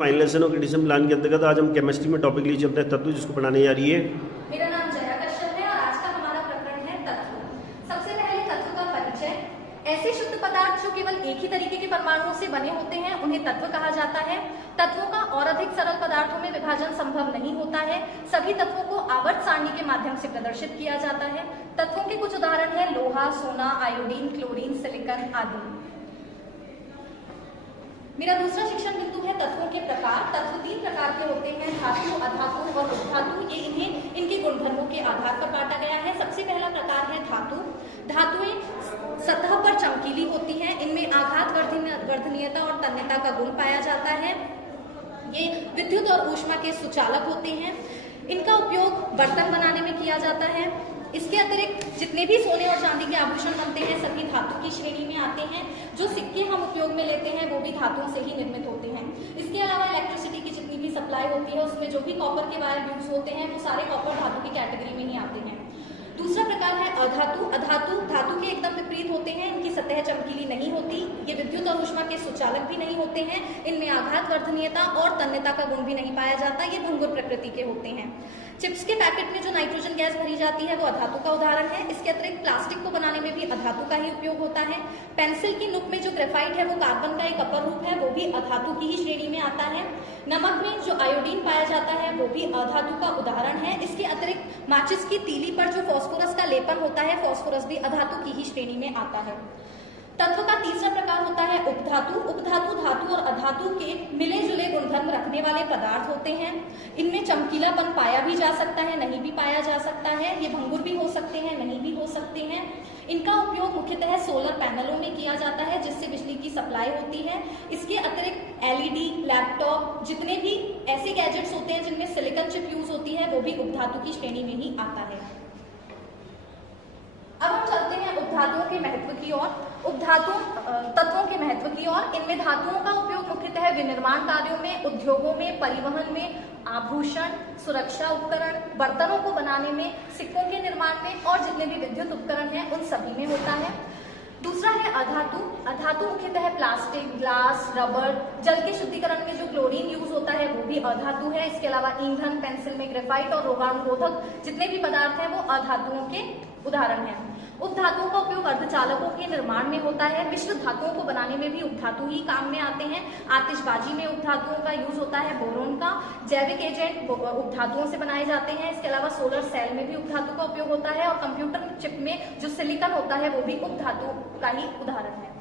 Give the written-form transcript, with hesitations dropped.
Final lesson और criticism plan के अंतर्गत आज हम केमिस्ट्री में टॉपिक लिए चलते हैं तत्व, जिसको पढ़ाने जा रही है। मेरा नाम जया कश्यप है और आज का हमारा प्रकरण है तत्व। सबसे पहले तत्व का परिचय। ऐसे शुद्ध पदार्थ जो केवल एक ही तरीके के परमाणुओं से बने होते हैं उन्हें तत्व कहा जाता है। तत्वों का और अधिक सरल पदार्थों में विभाजन संभव नहीं होता है। सभी तत्वों को आवर्त सारणी के माध्यम से प्रदर्शित किया जाता है। तत्वों के कुछ उदाहरण हैं लोहा, सोना, आयोडीन, क्लोरीन, सिलिकॉन आदि। मेरा दूसरा शिक्षण बिंदु है तत्वों के प्रकार। तत्व 3 प्रकार के होते हैं, धातु, अधातु और उपधातु। ये इन्हें इनके गुणधर्मों के आधार पर बांटा गया है। सबसे पहला प्रकार है धातु। धातुएं सतह पर चमकीली होती हैं। इनमें आघात वर्धनीयता और तन्यता का गुण पाया जाता है। ये विद्युत और ऊष्मा के सुचालक होते हैं। इनका उपयोग बर्तन बनाने में किया जाता है। इसके अतिरिक्त जितने भी सोने और चांदी के आभूषण बनते हैं सभी धातु की श्रेणी में आते हैं। जो सिक्के हम उपयोग में लेते हैं वो भी धातुओं से ही निर्मित होते हैं। इसके अलावा इलेक्ट्रिसिटी की जितनी भी सप्लाई होती है उसमें जो भी कॉपर के वायर यूज होते हैं वो सारे कॉपर धातु की कैटेगरी में ही आते हैं। दूसरा प्रकार है अधातु। अधातु धातु के एकदम विपरीत होते हैं। इनकी सतह चमकीली नहीं होती। ये विद्युत और ऊष्मा के सुचालक भी नहीं होते हैं। इनमें आघात वर्धनीयता और तन्यता का गुण भी नहीं पाया जाता। ये भंगुर प्रकृति के होते हैं। चिप्स के पैकेट में जो नाइट्रोजन गैस भरी जाती है वो अधातु का उदाहरण है। इसके अतिरिक्त प्लास्टिक को बनाने में भी अधातु का ही उपयोग होता है। पेंसिल की नुक में जो ग्रेफाइट है वो कार्बन का एक अपर रूप है, वो भी अधातु की ही श्रेणी में आता है। नमक में जो आयोडीन पाया जाता है वो भी अधातु का उदाहरण है। इसके अतिरिक्त माचिस की तीली पर जो फास्फोरस का लेपन होता है, फास्फोरस भी अधातु की ही श्रेणी में आता है। तत्व का तीसरा प्रकार होता है उपधातु। उपधातु धातु और अधातु के मिले जुले गुणधर्म रखने वाले पदार्थ होते हैं। इनमें चमकीलापन पाया भी जा सकता है, नहीं भी पाया जा सकता है। ये भंगुर भी हो सकते हैं, नहीं भी हो सकते हैं। इनका उपयोग मुख्यतः सोलर पैनलों में किया जाता है जिससे बिजली की सप्लाई होती है। इसके अतिरिक्त एलईडी, लैपटॉप, जितने भी ऐसे गैजेट्स होते हैं जिनमें सिलिकॉन चिप यूज होती है वो भी उपधातु की श्रेणी में ही आता है। अब हम चलते हैं उपधातुओं के महत्व की ओर। उपधातु तत्वों के महत्व की ओर। इनमें धातुओं का उपयोग मुख्यतः विनिर्माण कार्यों में, उद्योगों में, परिवहन में, आभूषण, सुरक्षा उपकरण, बर्तनों को बनाने में, सिक्कों के निर्माण में और जितने भी विद्युत उपकरण हैं उन सभी में होता है। दूसरा है अधातु। अधातु मुख्यतः प्लास्टिक, ग्लास, रबर, जल के शुद्धिकरण में जो क्लोरीन यूज होता है वो भी अधातु है। इसके अलावा ईंधन, पेंसिल में ग्रेफाइट और रोगाणुरोधक जितने भी पदार्थ हैं वो अधातुओं के उदाहरण हैं। उपधातुओं का उपयोग अर्धचालकों के निर्माण में होता है। मिश्र धातुओं को बनाने में भी उपधातु ही काम में आते हैं। आतिशबाजी में उपधातुओं का यूज होता है, बोरोन का। जैविक एजेंट उपधातुओं से बनाए जाते हैं। इसके अलावा सोलर सेल में भी उपधातु का उपयोग होता है और कंप्यूटर चिप में जो सिलिकॉन होता है वो भी उपधातु का ही उदाहरण है।